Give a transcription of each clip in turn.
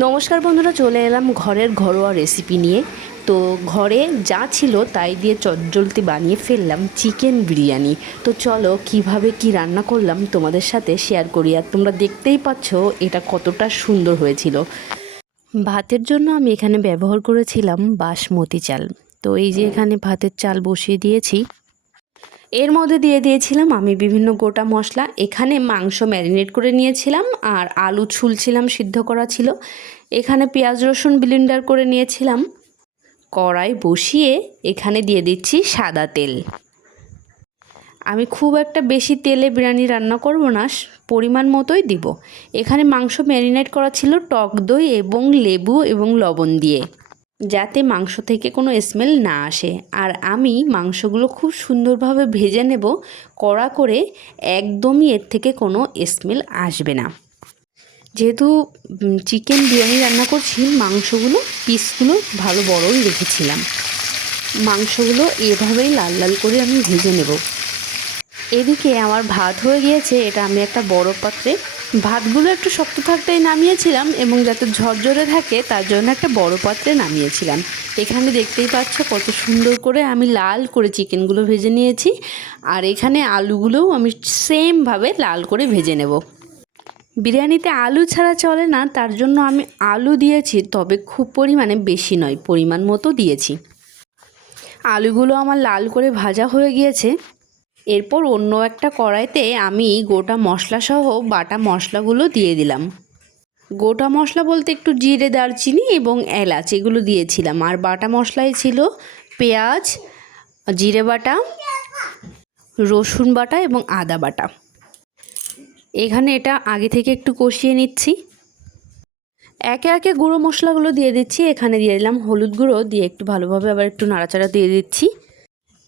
নমস্কার বন্ধুরা, চলে এলাম ঘরের ঘরোয়া রেসিপি নিয়ে। তো ঘরে যা ছিল তাই দিয়ে চটজলদি বানিয়ে ফেললাম চিকেন বিরিয়ানি। তো চলো কিভাবে কি রান্না করলাম তোমাদের সাথে শেয়ার করি। আর তোমরা দেখতেই পাচ্ছ এটা কতটা সুন্দর হয়েছিল। ভাতের জন্য আমি এখানে ব্যবহার করেছিলাম বাসমতি চাল। তো এই যে এখানে ভাতের চাল বসিয়ে দিয়েছি। এর মধ্যে দিয়ে দিয়েছিলাম আমি বিভিন্ন গোটা মশলা। এখানে মাংস ম্যারিনেট করে নিয়েছিলাম আর আলু ছুলছিলাম, সিদ্ধ করা ছিল। এখানে পেঁয়াজ রসুন ব্লেন্ডার করে নিয়েছিলাম। কড়াই বসিয়ে এখানে দিয়ে দিচ্ছি সাদা তেল। আমি খুব একটা বেশি তেলে বিরিয়ানি রান্না করব না, পরিমাণ মতোই দিব। এখানে মাংস ম্যারিনেট করা ছিল টক দই এবং লেবু এবং লবণ দিয়ে, যাতে মাংস থেকে কোনো স্মেল না আসে। আর আমি মাংসগুলো খুব সুন্দরভাবে ভেজে নেব কড়া করে, একদমই এর থেকে কোনো স্মেল আসবে না। যেহেতু চিকেন বিরিয়ানি রান্না করছি, মাংসগুলো পিসগুলো ভালো বড়ই রেখেছিলাম। মাংসগুলো এভাবেই লাল লাল করে আমি ভেজে নেব। এদিকে আমার ভাত হয়ে গিয়েছে। এটা আমি একটা বড় পাত্রে, ভাতগুলো একটু শক্ত থাকতেই নামিয়েছিলাম এবং যাতে ঝরঝরে থাকে তার জন্য একটা বড় পাত্রে নামিয়েছিলাম। এখানে দেখতেই পাচ্ছ কত সুন্দর করে আমি লাল করে চিকেনগুলো ভেজে নিয়েছি। আর এখানে আলুগুলোও আমি সেমভাবে লাল করে ভেজে নেব। বিরিয়ানিতে আলু ছাড়া চলে না, তার জন্য আমি আলু দিয়েছি, তবে খুব পরিমাণে বেশি নয়, পরিমাণ মতো দিয়েছি। আলুগুলো আমার লাল করে ভাজা হয়ে গিয়েছে। এরপর অন্য একটা কড়াইতে আমি গোটা মশলাসহ বাটা মশলাগুলো দিয়ে দিলাম। গোটা মশলা বলতে একটু জিরে, দারচিনি এবং এলাচ এগুলো দিয়েছিলাম। আর বাটা মশলায় ছিল পেঁয়াজ, জিরে বাটা, রসুন বাটা এবং আদা বাটা। এখানে এটা আগে থেকে একটু কষিয়ে নিচ্ছি। একে একে গুঁড়ো মশলাগুলো দিয়ে দিচ্ছি। এখানে দিয়ে দিলাম হলুদ গুঁড়ো, দিয়ে একটু ভালোভাবে আবার একটু নাড়াচাড়া দিয়ে দিচ্ছি।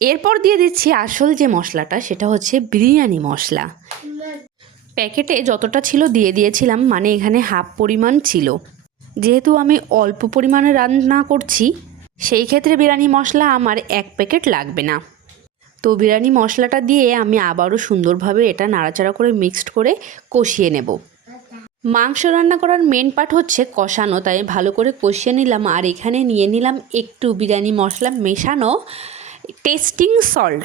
এরপর দিয়ে দিচ্ছি আসল যে মশলাটা, সেটা হচ্ছে বিরিয়ানি মশলা। প্যাকেটে যতটা ছিল দিয়ে দিয়েছিলাম, মানে এখানে হাফ পরিমাণ ছিল। যেহেতু আমি অল্প পরিমাণে রান্না করছি, সেই ক্ষেত্রে বিরিয়ানি মশলা আমার 1 প্যাকেট লাগবে না। তো বিরিয়ানি মশলাটা দিয়ে আমি আবারও সুন্দরভাবে এটা নাড়াচাড়া করে মিক্সড করে কষিয়ে নেব। মাংস রান্না করার মেন পার্ট হচ্ছে কষানো, তাই ভালো করে কষিয়ে নিলাম। আর এখানে নিয়ে নিলাম একটু বিরিয়ানি মশলা মেশানো টেস্টিং সল্ট।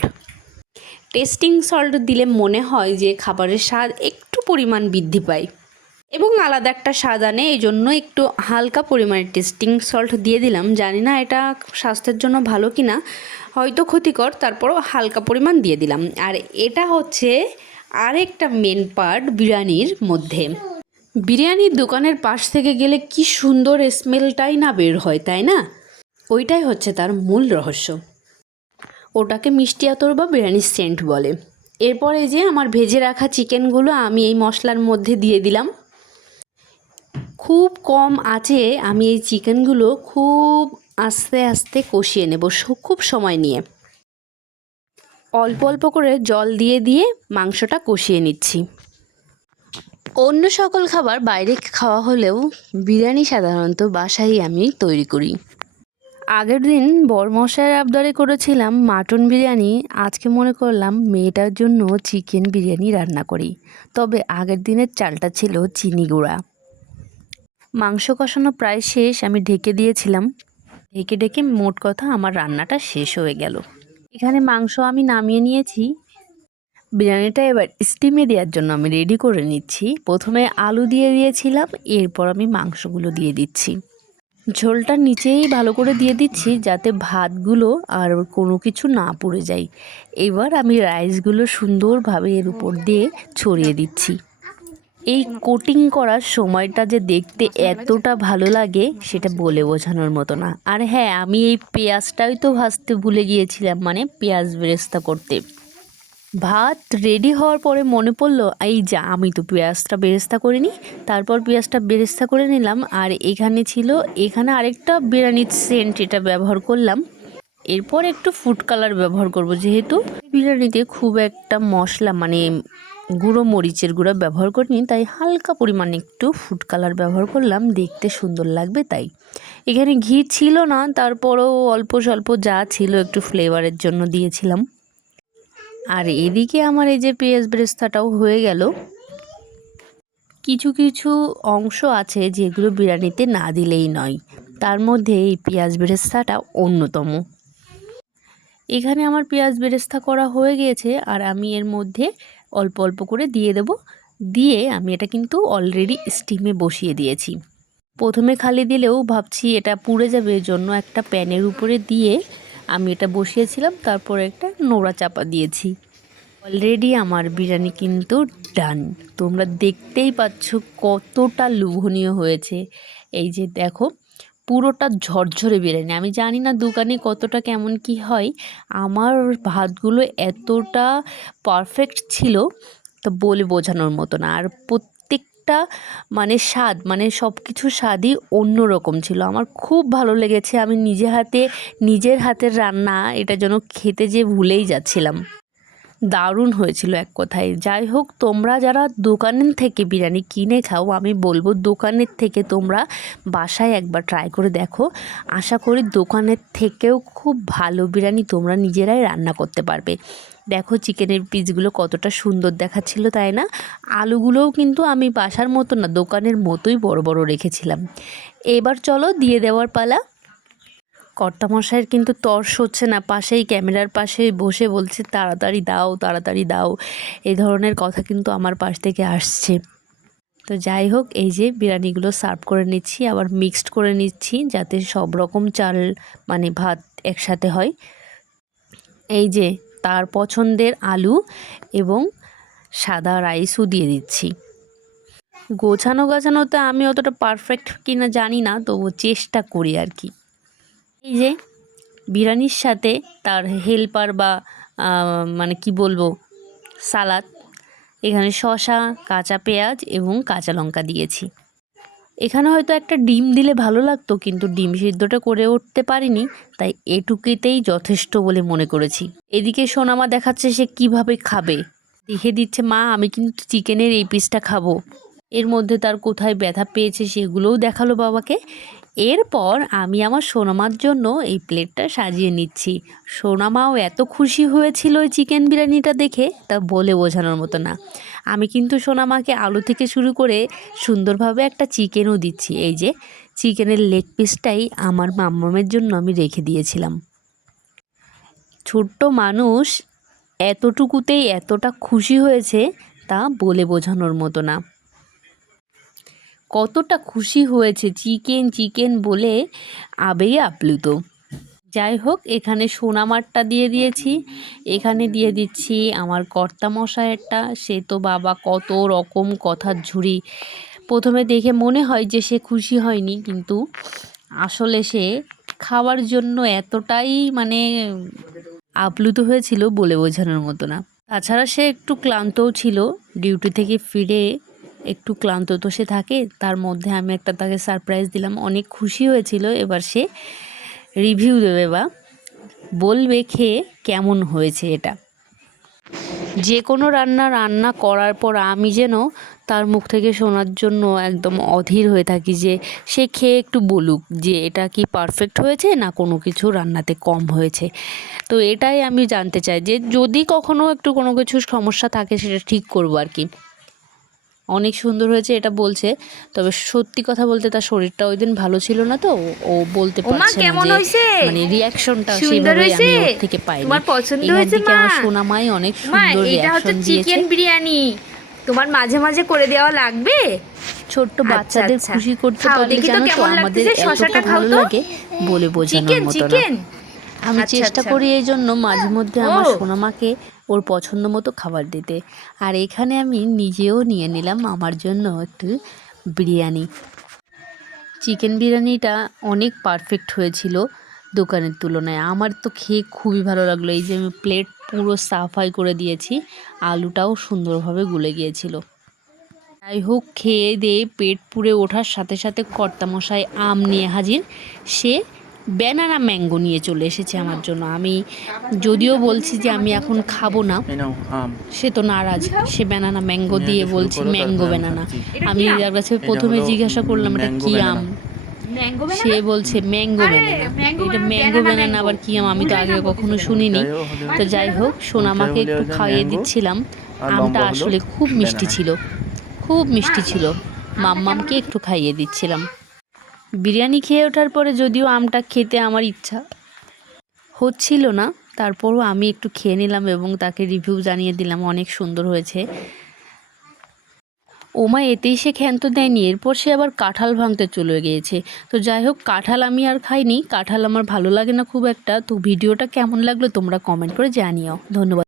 টেস্টিং সল্ট দিলে মনে হয় যে খাবারের স্বাদ একটু পরিমাণ বৃদ্ধি পায় এবং আলাদা একটা স্বাদ আনে। এই জন্য একটু হালকা পরিমাণে টেস্টিং সল্ট দিয়ে দিলাম। জানি না এটা স্বাস্থ্যের জন্য ভালো কি না, হয়তো ক্ষতিকর, তারপরও হালকা পরিমাণ দিয়ে দিলাম। আর এটা হচ্ছে আরেকটা মেন পার্ট বিরিয়ানির মধ্যে। বিরিয়ানির দোকানের পাশ থেকে গেলে কি সুন্দর স্মেলটাই না বের হয়, তাই না? ওইটাই হচ্ছে তার মূল রহস্য। ওটাকে মিষ্টি আতর বা বিরিয়ানির সেন্ট বলে। এরপর এই যে আমার ভেজে রাখা চিকেনগুলো আমি এই মশলার মধ্যে দিয়ে দিলাম। খুব কম আঁচে আমি এই চিকেনগুলো খুব আস্তে আস্তে কষিয়ে নেব, খুব সময় নিয়ে। অল্প অল্প করে জল দিয়ে দিয়ে মাংসটা কষিয়ে নিচ্ছি। অন্য সকল খাবার বাইরে খাওয়া হলেও বিরিয়ানি সাধারণত বাসায় আমি তৈরি করি। আগের দিন বরমশাইয়ের আবদারে করেছিলাম মাটন বিরিয়ানি, আজকে মনে করলাম মেয়েটার জন্য চিকেন বিরিয়ানি রান্না করি। তবে আগের দিনের চালটা ছিল চিনি গুঁড়া। মাংস কষানো প্রায় শেষ, আমি ঢেকে দিয়েছিলাম। ঢেকে ঢেকে মোট কথা আমার রান্নাটা শেষ হয়ে গেল। এখানে মাংস আমি নামিয়ে নিয়েছি। বিরিয়ানিটা এবার স্টিমে দেওয়ার জন্য আমি রেডি করে নিচ্ছি। প্রথমে আলু দিয়ে দিয়েছিলাম, এরপর আমি মাংসগুলো দিয়ে দিচ্ছি। ঝোলটা নিচেই ভালো করে দিয়ে দিচ্ছি যাতে ভাতগুলো আর কোনো কিছু না পুড়ে যায়। এবার আমি রাইসগুলো সুন্দরভাবে এর উপর দিয়ে ছড়িয়ে দিচ্ছি। এই কোটিং করার সময়টা যে দেখতে এতটা ভালো লাগে সেটা বলে বোঝানোর মতো না। আর হ্যাঁ, আমি এই পেঁয়াজটাই তো ভাজতে ভুলে গিয়েছিলাম, মানে পেঁয়াজ বেরেস্তা করতে। ভাত রেডি হওয়ার পরে মনে পড়লো এই যা, আমি তো পেঁয়াজটা বেরেস্তা করিনি। তারপর পেঁয়াজটা বেরেস্তা করে নিলাম। আর এখানে আরেকটা বিরিয়ানির সেন্ট, এটা ব্যবহার করলাম। এরপর একটু ফুড কালার ব্যবহার করব, যেহেতু বিরিয়ানিতে খুব একটা মশলা মানে গুঁড়ো মরিচের গুঁড়ো ব্যবহার করিনি, তাই হালকা পরিমাণে একটু ফুড কালার ব্যবহার করলাম, দেখতে সুন্দর লাগবে তাই। এখানে ঘি ছিল না, তারপরেও অল্প স্বল্প যা ছিল একটু ফ্লেভারের জন্য দিয়েছিলাম। আর এদিকে আমার এই যে পেঁয়াজ বেরেস্তাটাও হয়ে গেল। কিছু কিছু অংশ আছে যেগুলো বিরিয়ানিতে না দিলেই নয়, তার মধ্যে এই পেঁয়াজ বেরেস্তাটা অন্যতম। এখানে আমার পেঁয়াজ বেরেস্তা করা হয়ে গিয়েছে আর আমি এর মধ্যে অল্প অল্প করে দিয়ে দেব। দিয়ে আমি এটা কিন্তু অলরেডি স্টিমে বসিয়ে দিয়েছি। প্রথমে খালি দিলেও ভাবছি এটা পুড়ে যাবে, এর জন্য একটা প্যানের উপরে দিয়ে আমি এটা বসিয়েছিলাম, তারপর একটা নোড়া চাপা দিয়েছি। অলরেডি আমার বিরিয়ানি কিন্তু ডান। তোমরা দেখতেই পাচ্ছ কতটা লোভনীয় হয়েছে। এই যে দেখো, পুরোটা ঝরঝরে বিরিয়ানি। আমি জানি না দোকানে কতটা কেমন কি হয়, আমার ভাতগুলো এতটা পারফেক্ট ছিল তো বলে বোঝানোর মতো না। আর প্রত্যেকটা স্বাদ সব কিছু স্বাদই অন্যরকম ছিল। আমার খুব ভালো লেগেছে। আমি নিজের হাতের রান্না এটা যেন খেতে যে ভুলেই যাচ্ছিলাম। দারুণ হয়েছিল এক কথায়। যাই হোক, তোমরা যারা দোকানের থেকে বিরিয়ানি কিনে খাও, আমি বলবো দোকানের থেকে তোমরা বাসায় একবার ট্রাই করে দেখো। আশা করি দোকানের থেকেও খুব ভালো বিরিয়ানি তোমরা নিজেরাই রান্না করতে পারবে। দেখো চিকেনের পিসগুলো কতটা সুন্দর দেখাচ্ছিল, তাই না? আলুগুলোও কিন্তু আমি বাসার মতো না, দোকানের মতোই বড় বড় রেখেছিলাম। এবার চলো দিয়ে দেওয়ার পালা। কর্তামশাইয়ের কিন্তু তর্স হচ্ছে না, পাশেই ক্যামেরার পাশেই বসে বলছে তাড়াতাড়ি দাও তাড়াতাড়ি দাও, এই ধরনের কথা কিন্তু আমার পাশ থেকে আসছে। তো যাই হোক, এই যে বিরিয়ানিগুলো সার্ভ করে নিচ্ছি, আবার মিক্সড করে নিচ্ছি যাতে সব রকম চাল ভাত একসাথে হয়। এই যে তার পছন্দের আলু এবং সাদা রাইসও দিয়ে দিচ্ছি। গোছানোতে আমি অতটা পারফেক্ট কিনা জানি না, তবু চেষ্টা করি আর কি। এই যে বিরিয়ানির সাথে তার হেল্পার বা কি বলবো, সালাদ। এখানে শসা, কাঁচা পেঁয়াজ এবং কাঁচা লঙ্কা দিয়েছি। এখানে হয়তো একটা ডিম দিলে ভালো লাগতো, কিন্তু ডিম সিদ্ধটা করে উঠতে পারিনি, তাই এটুকুতেই যথেষ্ট বলে মনে করেছি। এদিকে সোনামা দেখাচ্ছে সে কিভাবে খাবে। দেখে দিচ্ছে, মা আমি কিন্তু চিকেনের এই পিসটা খাবো। এর মধ্যে তার কোথায় ব্যথা পেয়েছে সেগুলোও দেখালো বাবাকে। এরপর আমি আমার সোনামার জন্য এই প্লেটটা সাজিয়ে নিচ্ছি। সোনামাও এত খুশি হয়েছিল ওই চিকেন বিরিয়ানিটা দেখে, তা বলে বোঝানোর মতো না। আমি কিন্তু সোনামাকে আলু থেকে শুরু করে সুন্দরভাবে একটা চিকেনও দিচ্ছি। এই যে চিকেনের লেগ পিসটাই আমার মাম্মামের জন্য আমি রেখে দিয়েছিলাম। ছোট্ট মানুষ এতটুকুতেই এতটা খুশি হয়েছে, তা বলে বোঝানোর মতো না। কতটা খুশি হয়েছে, চিকেন চিকেন বলে আবেগে আপ্লুত। যাই হোক, এখানে সোনামারটা দিয়ে দিয়েছি, এখানে দিয়ে দিচ্ছি আমার কর্তামশায়েরটা। সে তো বাবা কত রকম কথার ঝুড়ি। প্রথমে দেখে মনে হয় যে সে খুশি হয়নি, কিন্তু আসলে সে খাওয়ার জন্য এতটাই আপ্লুত হয়েছিল বলে বোঝানোর মতো না। তাছাড়া সে একটু ক্লান্তও ছিল, ডিউটি থেকে ফিরে একটু ক্লান্ত তো সে থাকে। তার মধ্যে আমি একটা তাকে সারপ্রাইজ দিলাম, অনেক খুশি হয়েছিল। এবার সে রিভিউ দেবে বা বলবে খেয়ে কেমন হয়েছে। এটা যে কোনো রান্না করার পর আমি যেন তার মুখ থেকে শোনার জন্য একদম অধীর হয়ে থাকি, যে সে খেয়ে একটু বলুক যে এটা কি পারফেক্ট হয়েছে না কোনো কিছু রান্নাতে কম হয়েছে। তো এটাই আমি জানতে চাই, যে যদি কখনো একটু কোনো কিছু সমস্যা থাকে সেটা ঠিক করবো আর কি। অনেক সুন্দর হয়েছে এটা বলছে, তবে সত্যি কথা বলতে তার শরীরটা ওই দিন ভালো ছিল না, তো ও বলতে পারছে না যে রিয়াকশনটা সেভাবে আমি ওর থেকে পাইনি। তোমার পছন্দ এখান হয়েছে থেকে আমার সোনামাই অনেক সুন্দর রিয়াকশন দিয়েছে। চিকেন বিরিয়ানি তোমার মাঝে মাঝে করে দেওয়া লাগবে। ছোট্ট বাচ্চাদের খুশি করতে পারলে জানো তো আমাদের এতটা ভালো লাগে বলে বোঝানোর মতো না। আমি চেষ্টা করি এই জন্য মাঝে মধ্যে আমার সোনামাকে ওর পছন্দ মতো খাবার দিতে। আর এখানে আমি নিজেও নিয়ে নিলাম আমার জন্য একটু বিরিয়ানি। চিকেন বিরিয়ানিটা অনেক পারফেক্ট হয়েছিল দোকানের তুলনায়। আমার তো খেয়ে খুবই ভালো লাগলো। এই যে আমি প্লেট পুরো সাফাই করে দিয়েছি, আলুটাও সুন্দরভাবে গুলে গিয়েছিল। যাই হোক, খেয়ে দিয়ে পেট পুড়ে ওঠার সাথে সাথে কর্তামশাই আম নিয়ে হাজির। সে ব্যানানা ম্যাঙ্গো নিয়ে চলে এসেছে আমার জন্য। আমি যদিও বলছি যে আমি এখন খাবো না, সে তো নারাজ। সে ব্যানানা ম্যাঙ্গো দিয়ে বলছি ম্যাঙ্গো ব্যানানা। আমি তার কাছে প্রথমে জিজ্ঞাসা করলাম এটা কী আম, সে বলছে ম্যাঙ্গো ব্যানানা। এটা ম্যাঙ্গো ব্যানানা আবার কী আম, আমি তো আগে কখনো শুনিনি। তো যাই হোক, সোনামাকে একটু খাইয়ে দিচ্ছিলাম। আমটা আসলে খুব মিষ্টি ছিল, খুব মিষ্টি ছিল। মাম্মামকে একটু খাইয়ে দিচ্ছিলাম। বিরিয়ানি খেয়ে ওঠার পরে যদিও আমটা খেতে আমার ইচ্ছা হচ্ছিল না, তারপরও আমি একটু খেয়ে নিলাম এবং তাকে রিভিউ জানিয়ে দিলাম অনেক সুন্দর হয়েছে। ওমা এতেই সে ক্ষান্ত দেয়নি, এরপর সে আবার কাঁঠাল ভাঙতে চলে গিয়েছে। তো যাই হোক, কাঁঠাল আমি আর খাইনি, কাঁঠাল আমার ভালো লাগে না খুব একটা। তো ভিডিওটা কেমন লাগলো তোমরা কমেন্ট করে জানিও। ধন্যবাদ।